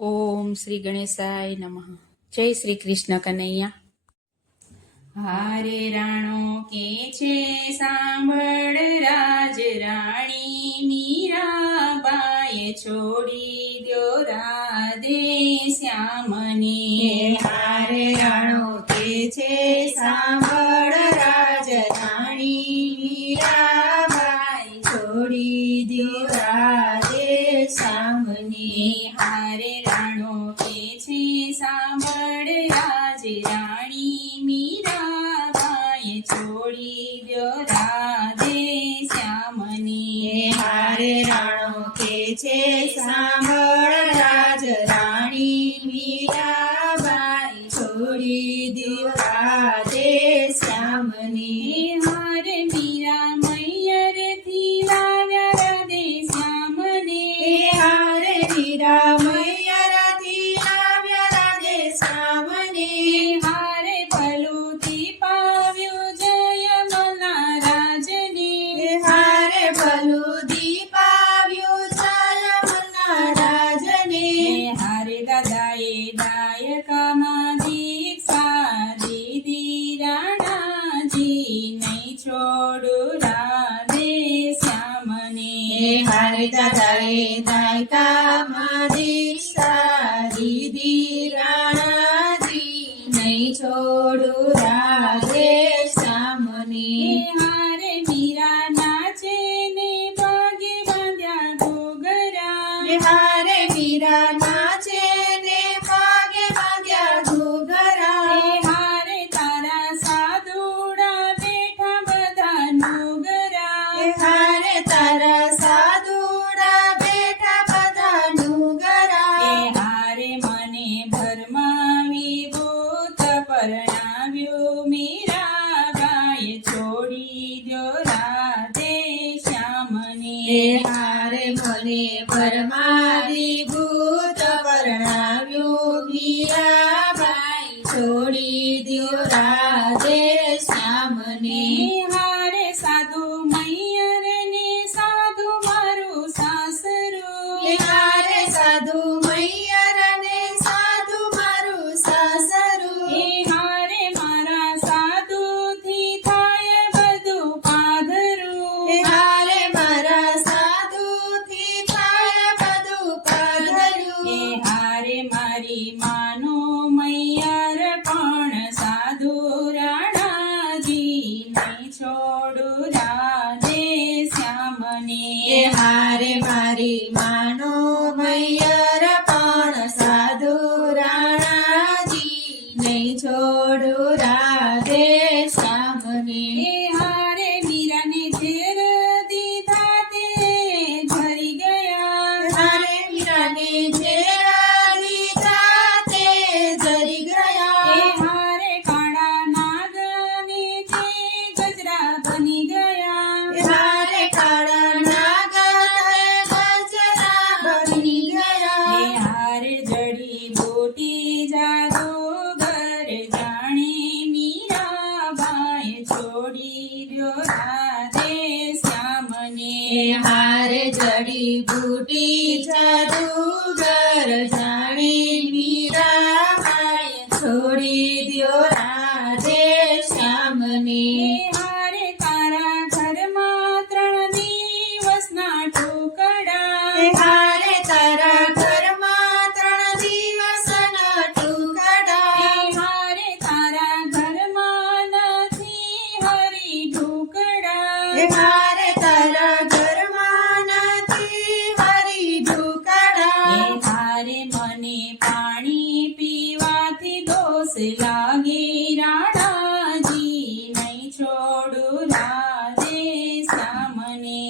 ઓમ શ્રી ગણેશાય નમઃ. જય શ્રી કૃષ્ણ કનૈયા. હારે રાણો કે છે સાંભળ રાજ રાણી, મીરાબાઈએ છોડી દ્યો રાધે શ્યામને. હારે રાણો કે છે સાંભળ રાજ રાણી, મીરાબાઈ છોડી દ્યો રાધે શ્યામને. હારે રાણો કે છે સાંભળ રાજ રાણી, મીરાબાઈએ છોડી દ્યો રાધે શ્યામને. હારે રાણો કે છે સાંભળ રાજ રાણી, મીરાબાઈ છોડી દ્યો રાધે શ્યામને. હારે મીરા મૈયરથી લાવ્યા રાધે શ્યામને. હારે મીરા મૈયરથી લાવ્યા રાધે શ્યામને. હારે ભલુથી પાવ્યું જયમલા રાજને. હારે ભલું દીપાવ્યું જયમલા રાજને. હારે દાદાએ દાયકામાં દીક્ષા દીધી, રાણાજી નહીં છોડું રાધે શ્યામને. હારે દાદાએ દાયકામાં દીક્ષા દીધી, રાણાજી નહીં છોડું રાધે શ્યામને. હારે મીરા નાચે ને ભાગે બાંધ્યા ઘૂઘરા. હારે મીરા નાચે ને ભાગે બાંધ્યા ઘૂઘરા. હારે તારા સાધુડા બેઠા બધા નુગરા. હારે તારા સાધુડા બેઠા બધા નુગરા. હારે મને ભરમાવી ભૂત પરણાવ્યું, મીરાબાઈએ છોડી દ્યો રાધે શ્યામને. હારે મને પરમારી ભૂત પરણાવ્યું, મીરાબાઈ છોડી દ્યો રાધે શ્યામને. હારે સાધુ મૈયરને સાધુ મારું સાસરું. હારે સાધુ મૈયરને સાધુ મારું સાસરું. હારે મારા સાધુથી થાય બધું પાધરું. હારે મારા સાધુથી થાય બધું પાધરું. હારે મારી માનું મૈયર પણ સાધુ, રાણાજી નહીં છોડું રાધે શ્યામને. હારે મારી માનો મૈયર પણ સાધુ, રાણાજી નહીં છોડું રાધે શ્યામને. હારે મીરાને ઝેર દીધા તે ઝરી ગયા. હારે મીરાને ઝેરા દીધા તે ઝરી ગયા. હારે કાળા નાગને તે ગજરા બની ગયા. હારે કાળા નાગ ગજરા બની ગયા. હારે જડી બૂટી જાદુગર જાણી, મીરાબાઈએ છોડી દ્યો રાધે શ્યામને. હારે જડી બૂટી જાદુગર જાણી, મીરાબાઈ છોડી દ્યો રાધે શ્યામને. હારે તારા ઘરમાં 3 દિવસના ટુકડા. હારે તારા ઘરમાં 3 દિવસના ટુકડા. હારે તારા ઘરમાં નથી હરી ઢુકડા. હારે તારા ઘરમાં નથી હરી ઢુકડા. હારે મને પાણી પીવાથી દોષ લાગે, રાણાજી નહીં છોડું રાધે શ્યામને.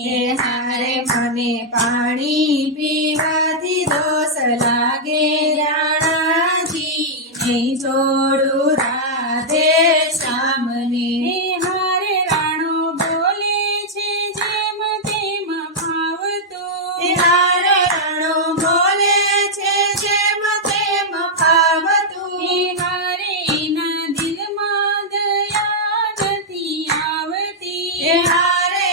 હારે મને પાણી પીવાથી દોષ લાગે, રાણાજી નહીં છોડું રાધે શ્યામને. હારે રાણો બોલે છે જેમ તેમ ફાવતું. હારે રાણો બોલે છે જેમ તેમ ફાવતું. હારે એના દિલમાં દયા નથી આવતી. હારે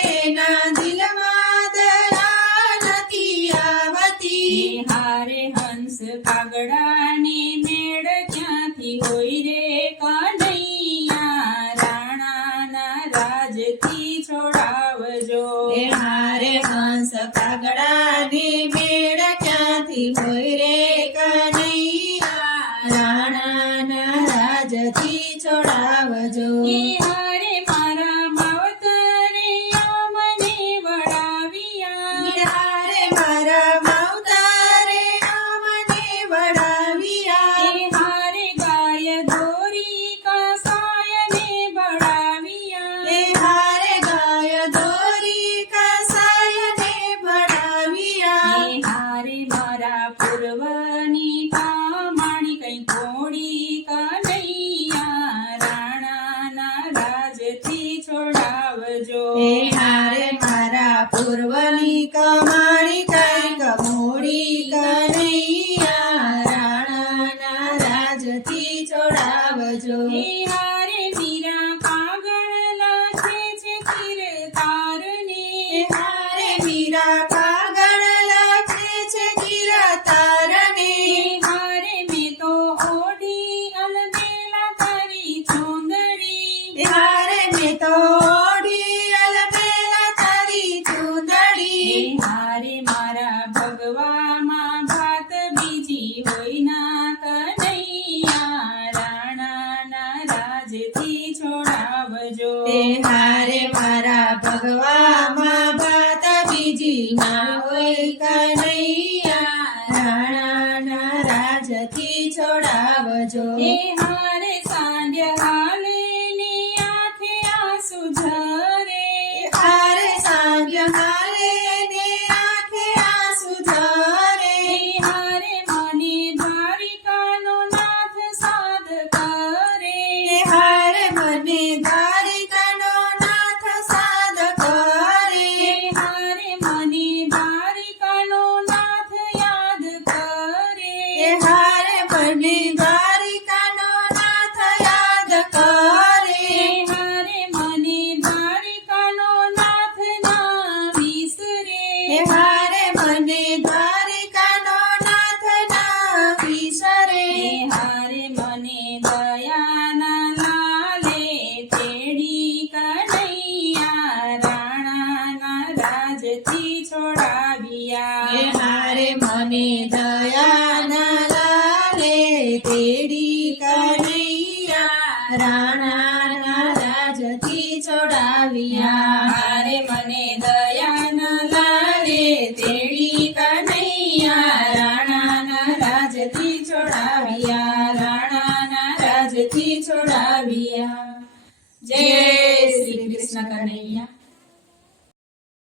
છોડાવજો એ હારે મારા માવતરે મને વળાવ્યા હારે મારા માવતારે અમને વળાવ્યા એ હારે ગાય દોરી કસાયને બળાવ્યા એ હારે ગાય દોરી કસાયને ભણાવ્યા એ હારે મારા પૂર્વની કામાણી કઈ કોડી કનૈયા રાણાના રાજથી છોડાવજો એ હારે મારા પૂર્વની કમાણી કંઈક મોડી કનૈયા રાણાના રાજથી છોડાવજો એ હારે મીરા કાગળ લાખે છે કીર્તારને એ હારે મીરા કાગળ લખે છે ગીરતારને એ હારે મેં તો ઓઢી અલબેલા તારી ચૂંદડી એ હારે મેં તો ઓઢી અલબેલા તારી એ ચૂંદડી હારે મારા ભગવામાં ભાત બીજી હોય ના કનૈયા રાણાના રાજથી છોડાવજો તે હારે મારા ભગવામાં ભાત બીજી ના હોય કનૈયા રાણાના રાજથી છોડાવજો એ હારે સાંડ્ય હાલે ને આંખે આંસુ ઝરે હારે સાંજ્ય હાલે ને આંખે આંસુ ઝરે એ હારે મને દ્વારિકાનો નાથ સાદ કરે એ હારે મને દ્વારિકાનો નાથ સાદ કરે એ હારે મને દ્વારિકાનો નાથ યાદ કરે એ હારે મને દ્વારિકાનો નાથ યાદ કરે એ હારે મને દ્વારિકાનો નાથ ના વિસરે એ હારે મને દ્વારિકાનો નાથ ના વિસરે એ હારે મને દયાના લાલે તેડી કનૈયા રાણાના રાજથી છોડાવ્યા એ હારે મને દયાના લાલે તેડી કનૈયા રાણાના રાજથી છોડાવ્યા હારે મને દયાના લાલે તેડી કનૈયા રાણાના રાજથી છોડાવ્યા રાણાના રાજથી છોડાવ્યા જય શ્રી કૃષ્ણ કનૈયા